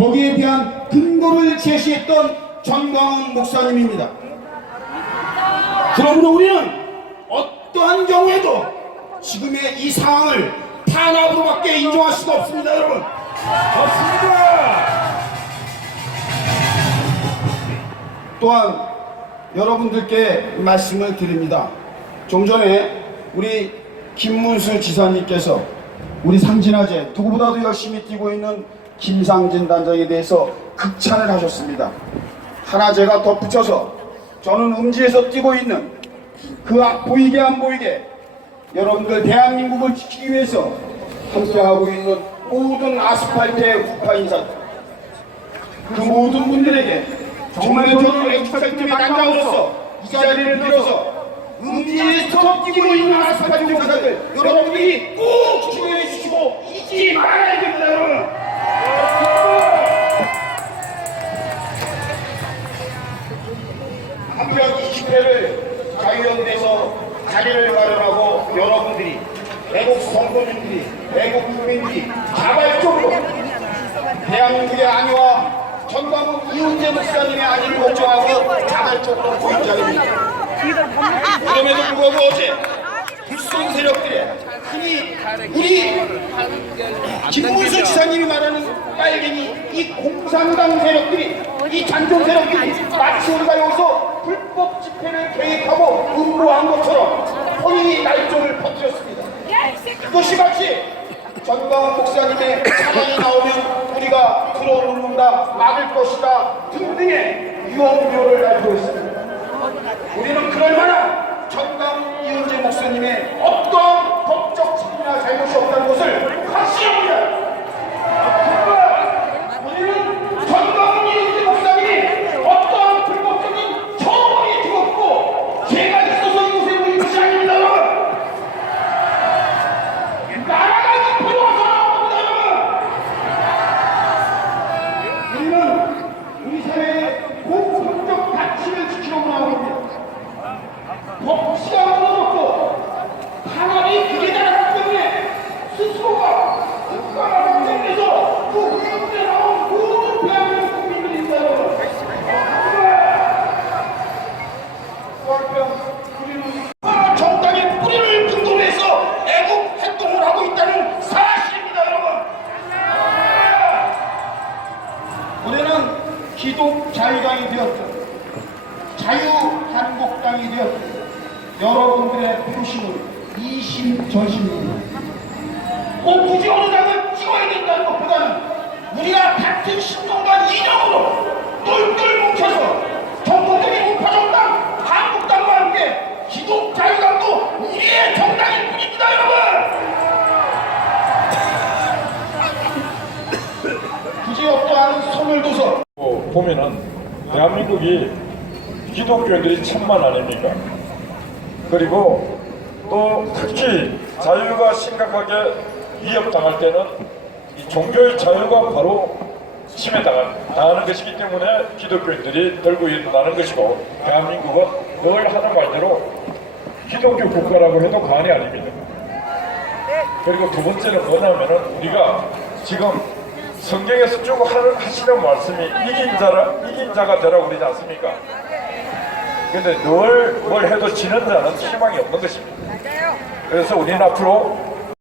거기에 대한 근거를 제시했던 전광훈 목사님입니다. 그러므로 우리는 어떠한 경우에도 지금의 이 상황을 탄압으로밖에 인정할 수가 없습니다, 여러분. 맞습니다. 또한 여러분들께 말씀을 드립니다. 좀 전에 우리 김문수 지사님께서 우리 상진아제 누구보다도 열심히 뛰고 있는 김상진 단장에 대해서 극찬을 하셨습니다. 하나 제가 덧붙여서 저는 음지에서 뛰고 있는 그 앞 보이게 안 보이게 여러분들 대한민국을 지키기 위해서 함께하고 있는 모든 아스팔트의 우파 인사 그 모든 분들에게 정말 저는 엑스팔트의 단장으로서 이 자리를 빌어서 음지에서 뛰고 있는 아스팔트 공사들 여러분들이 꼭 기회해 주시고 잊지 말아야 됩니다 여러분 자유연대에서 자리를 마련하고 여러분들이 애국 성도님들이 애국 국민들이 자발적으로 대한민국의 안위와 전광훈 이훈재 목사님의 안위를 걱정하고 자발적으로 보인 자리입니다. 그럼에도 불구하고 어제 불순 세력들의 흔히 우리 김문수 지사님이 말하는 빨갱이 이 공산당 세력들이 이 잔존 세력들이 마치 우리가 여기서 불법 집회를 계획하고 음모한 것처럼 본인이 날조를 퍼뜨렸습니다. 그것이 마치 전광훈 목사님의 찬양이 나오면 우리가 들어놓는다 막을 것이다 등등의 유언비어를 알고 있습니다. 우리는 그럴 만한 전광훈 이은재 목사님의 어떠한 법적 책임이나 잘못이 없다는 것을 확신합니다. 우리는 전광훈 이은재 목사님이 어떠한 불법적인 처벌이 들었고 죄가 있어서 이곳에 모인 것이 아닙니다 여러분. 나라가 지켜줘서 나옵니다 여러분. 우리는 우리 사회의 공통적 가치를 지키러 나옵니다. 법치가 무너졌고 탄압이 그게 나기 때문에 스스로가 국가를 경쟁해서 그 의문에 나온 모든 대한민국 국민들입니다 여러분. 우리는 아, 정당의 뿌리를 근거로 해서 애국 활동을 하고 있다는 사실입니다 여러분. 우리는 기독 자유당이 되었죠. 자유한국당이 되었죠. 여러분들의 표심은 이심전심입니다. 꼭 굳이 어느 당을 찍어야 된다는 것보다는 우리가 같은 신념 보면은 대한민국이 기독교인들이 천만 아닙니까? 그리고 또 특히 자유가 심각하게 위협당할 때는 이 종교의 자유가 바로 침해당하는 것이기 때문에 기독교인들이 들고 일어나는 것이고 대한민국은 늘 하는 말대로 기독교 국가라고 해도 과언이 아닙니다. 그리고 두 번째는 뭐냐면은 우리가 지금 성경에서 쭉 하- 하시는 말씀이 이긴 자라 이긴 자가 되라고 그러지 않습니까? 근데 늘 뭘 해도 지는 자는 희망이 없는 것입니다. 그래서 우리는 앞으로